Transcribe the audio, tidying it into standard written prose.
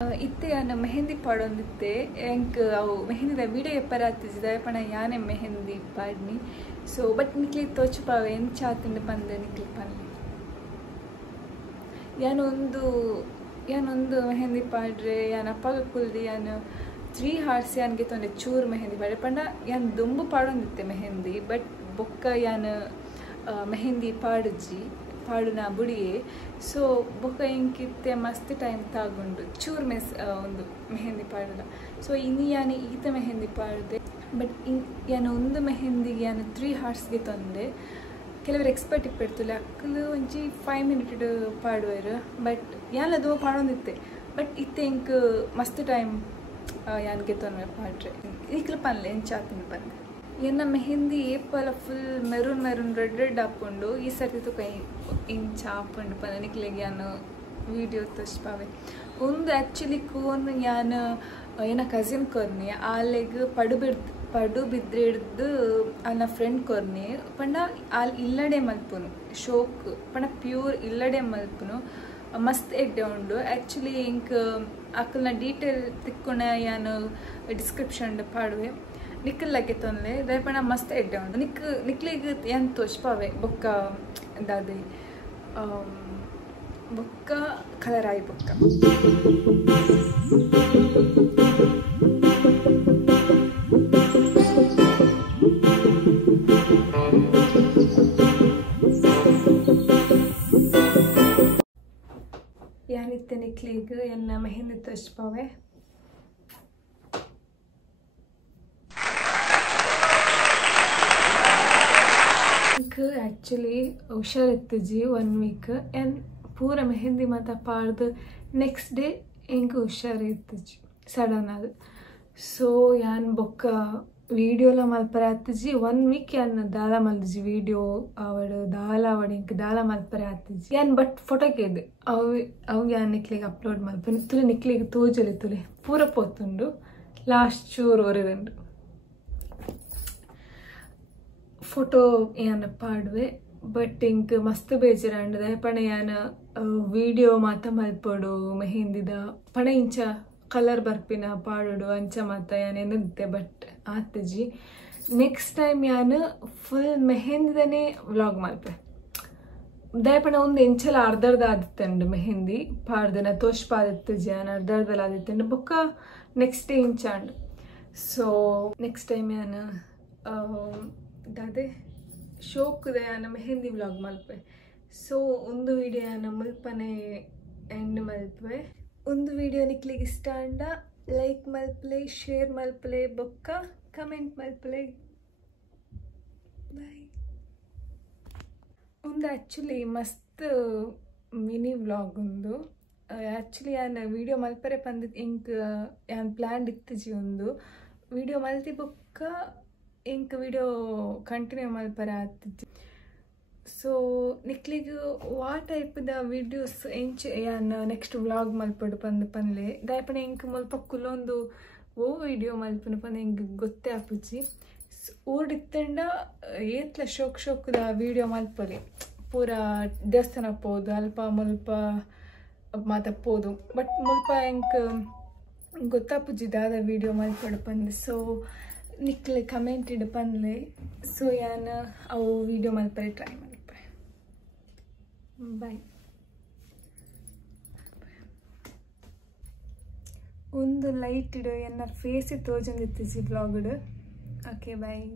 इत्ते यान मेहंदी पाडोंदित्ते एंक अव मेहंदी वीडियो एप्पर आतिजिदा पण याने मेहंदी पाडनी सो बट निक्ले तोचपावे ಎಂಚ ಆತಿಂದ ಪಂದೆ ನಿಕ್ಲೆ ಪನ್ಲೆ ಯಾನೊಂದು ಮೆಹಂದಿ ಪಾಡ್ರೆ ಯಾನ ಅಪ್ಪಗ ಕುಲ್ದಿ ಯಾನ 3 ಹಾರ್ಸ್ ಯಾನ್ಗೆ ತೊಂದೆ ಚೂರ್ ಮೆಹಂದಿ ಪಾಡ್ರೆ ಪಂಡ ಯಾನ್ ದುಂಬು ಪಾಡೋಂದಿತ್ತೆ ಮೆಹಂದಿ ಬಟ್ ಬೊಕ್ಕ ಯಾನ ಮೆಹಂದಿ ಪಾಡುಜಿ ಪಾಡುನ ಬುಡಿಯೇ ಸೊ ಬೊಕ್ಕ ಇಂಕಿತ್ತೆ ಮಸ್ತ್ ಟೈಮ್ ತಾಗೊಂಡು ಚೂರ್ ಒಂದು ಮೆಹಂದಿ ಪಾಡಲ್ಲ ಸೊ ಇನ್ನು ಯಾನೆ ಈತ ಮೆಹಂದಿ ಪಾಡಿದೆ ಬಟ್ ಯಾನ ಒಂದು ಮೆಹಂದಿಗೆ ಯಾನ 3 ಹಾರ್ಸ್ಗೆ ತಂದೆ ಕೆಲವರು ಎಕ್ಸ್ಪರ್ಟ್ ಇಪ್ಪಿಡ್ತಿಲ್ಲ ಅಕ್ಕಲು ಒಂಚಿ 5 ಮಿನಿಟ್ ಪಾಡುವರು ಬಟ್ ಯಾನದು ಪಾಡೋಂದಿತ್ತೆ ಬಟ್ ಇತ್ತೆ ಇಂಕ್ ಮಸ್ತ್ ಟೈಮ್ ಯಾನ್ಗೆ ತೊಂದರೆ ಪಾಡ್ರೆ ಈಕ್ಲ ಪನ್ಲೆ ಎಂಚಾತಿನ ಪಂದೆ ಎನ್ನ ಮೆಹಂದಿ ಏಪಲ ಫುಲ್ ಮೆರೂನ್ ರೆಡ್ ಹಾಕೊಂಡು ಈ ಸರ್ತಿ ತುಕ ಇಂಚ ಹಾಕೊಂಡು ಪಂದ ನಿಕ್ಲೆಗೆ ಯಾನು ವಿಡಿಯೋ ತೋರಿಸ್ಪಾವೆ ಒಂದು ಆ್ಯಕ್ಚುಲಿ ಕೋನ್ ಯಾನು ಏನ ಕಸಿನ್ ಕೊರ್ನಿ ಆಲೆಗ್ ಪಡು ಬಿದ್ರಿಡ್ದು ಅನ್ನ ಫ್ರೆಂಡ್ ಕೊರ್ನಿ ಪಂಡ ಆಲ್ ಇಲ್ಲಡೆ ಮಲ್ಪುನು ಶೋಕ್ ಪಂಡ ಪ್ಯೂರ್ ಇಲ್ಲಡೆ ಮಲ್ಪುನು ಮಸ್ತ್ ಎಡ್ಡೆ ಉಂಡು ಆ್ಯಕ್ಚುಲಿ ಇಂಕ್ ಅಕ್ಕಲ್ನ ಡೀಟೇಲ್ ತಿಕ್ಕೊಣ ಯಾನು ಡಿಸ್ಕ್ರಿಪ್ಷನ್ ಪಾಡುವೆ ನಿಕ್ಕಲ್ಲಾಗೆ ತೊಂದರೆ ದಯಪಣ ಮಸ್ತ್ ಎಡ್ಡೆ ಉಂಟು ನಿಕ್ಲಿಗೆ ಏನು ತೋಚ್ಪಾವೆ ಬೊಕ್ಕ ದಾದಿ ಬೊಕ್ಕ ಕಲರಾಯಿ ಬೊಕ್ಕ ಯಾನಿತ್ತೆ ನಿಕ್ಲಿಗೆ ಎನ್ನ ಮೆಹಂದಿ ತೋಚ್ಪಾವೆ ಆ್ಯಕ್ಚುಲಿ ಹುಷಾರಿತ್ತಜಿ 1 ವೀಕ್ ಆ್ಯಂಡ್ ಪೂರ ಮೆಹಂದಿ ಮಾತ ಪಾಡ್ದು ನೆಕ್ಸ್ಟ್ ಡೇ ಹೆಂಗೆ ಹುಷಾರಿತ್ತಜಿ ಸಡನ್ ಅದು ಸೊ ಯಾನ್ ಬೊಕ್ಕ ವೀಡಿಯೋಲ ಮಲ್ಪರೆ ಆತಜಿ 1 ವೀಕ್ ಯಾನ್ ದಾಲ ಮಲ್ದಿಜಿ ವೀಡಿಯೋ ಅವಡು ದಾಲ ಅವಡು ಇಂಕ್ ದಾಲ ಮಲ್ಪರೆ ಆತಜಿ ಯಾನ್ ಬಟ್ ಫೋಟೋಗೆ ಇದೆ ಅವು ಯಾನ್ ನಿಕ್ಲಿಗೆ ಅಪ್ಲೋಡ್ ಮಲ್ಪನೆ ತುಲೆ ನಿಕ್ಲಿಗೆ ತೋಜಲಿ ತುಲೆ ಪೂರ ಪೋತುಂಡು ಲಾಸ್ಟ್ ಚೂರು ಒರೆದುಂಡು ಫೋಟೋ ಯಾನ ಪಾಡುವೆ ಬಟ್ ಇಂಕ್ ಮಸ್ತ್ ಬೇಜಾರಂಡು ದಯಪಣ ಯಾನ ವಿಡಿಯೋ ಮಾತ ಮಲ್ಪಡು ಮೆಹಂದಿದ ಪಣ ಇಂಚ ಕಲರ್ ಬರ್ಪಿನ ಪಾಡುಡು ಅಂಚ ಮಾತ ಯಾನ ಎನ್ನುತ್ತೆ ಬಟ್ ಆತಜಿ ನೆಕ್ಸ್ಟ್ ಟೈಮ್ ಯಾನ ಫುಲ್ ಮೆಹಂದಿದನೇ ವ್ಲಾಗ್ ಮಲ್ಪೆ ದಯಪಣ ಒಂದು ಎಂಚಲ ಅರ್ಧರ್ಧ ಆದಿತ್ತಂಡು ಮೆಹಂದಿ ಪಾಡ್ದನ ತೋಷ್ಪಾದಿತ್ತಜಿ ಯಾನ ಅರ್ಧರ್ಧಲ್ ಆದಿತ್ತಂಡು ಬೊಕ್ಕ ನೆಕ್ಸ್ಟ್ ಡೇ ಇಂಚಾಂಡು ಸೊ ನೆಕ್ಸ್ಟ್ ಟೈಮ್ ಯಾನ ಅದೇ ಶೋಕ್ದೆ ಯಾನ ಮೆಹಂದಿ ವ್ಲಾಗ್ ಮಲ್ಪೆ ಸೊ ಒಂದು ವಿಡಿಯೋ ಯಾನ ಮುಲ್ಪನೆ ಎಂಡ್ ಮಲ್ಪೆ ಒಂದು ವಿಡಿಯೋ ನಿಕ್ಲಿಗೆ ಇಷ್ಟ ಅಂಡ ಲೈಕ್ ಮಲ್ಪಲೆ ಶೇರ್ ಮಲ್ಪಲೆ ಬೊಕ್ಕ ಕಮೆಂಟ್ ಮಲ್ಪಲೆ ಬಾಯ್ ಒಂದು ಆ್ಯಕ್ಚುಲಿ ಮಸ್ತ್ ಮಿನಿ ವ್ಲಾಗ್ ಒಂದು ಆ್ಯಕ್ಚುಲಿ ಯಾನ ವಿಡಿಯೋ ಮಲ್ಪರೆ ಪಂದಿತ್ತು ಇಂಕ್ ಯಾನ್ ಪ್ಲ್ಯಾನ್ ಇತ್ತಜಿ ಒಂದು ವಿಡಿಯೋ ಮಲ್ತಿ ಬೊಕ್ಕ ಇಂಕ್ ವಿಡಿಯೋ ಕಂಟಿನ್ಯೂ ಮಲ್ಪರೆ ಆತಿಜ್ಜಿ ಸೊ ನಿಕ್ಲಿಗೆ ವಾ ಟೈಪ್ದ ವಿಡಿಯೋಸ್ ಎಂಚ ಯಾನ್ ನೆಕ್ಸ್ಟ್ ವ್ಲಾಗ್ ಮಲ್ಪಡು ಪನ್ಲೆ ದಯಪಣ ಇಂಕ್ ಮಲ್ಪ ಕುಲೊಂದು ಓ ವಿಡಿಯೋ ಮಲ್ಪನ ಪಂದ ಇಂಕ್ ಗೊತ್ತೇ ಆಪುಜಿ ಊಡಿತ್ತಂಡ ಏತ್ಲ ಶೋಕ್ದ ವಿಡಿಯೋ ಮಲ್ಪಲಿ ಪೂರ ದೇವಸ್ಥಾನ ಪೋದು ಅಲ್ಪ ಮುಲ್ಪ ಮಾತ ಪೋದು ಬಟ್ ಮುಲ್ಪ ಇಂಕ್ ಗೊತ್ತಾಪುಜಿ ದಾದ ವಿಡಿಯೋ ಮಲ್ಪಡು ಪಂದೆ ಸೊ ನಿಕ್ಲೆ ಕಮೆಂಟ್ ಇಡು ಪನ್ಲೆ ಸೊ ಯಾನ ಅವು ವಿಡಿಯೋ ಮಲ್ಪರೆ ಟ್ರೈ ಮಲ್ಪೆ ಬಾಯ್ ಒಂದು ಲೈಟ್ ಇಡು ಎನ್ನ ಫೇಸ್ ತೋಜಂದಿತ್ತಿಜಿ ಬ್ಲಾಗ್ ಓಕೆ ಬಾಯ್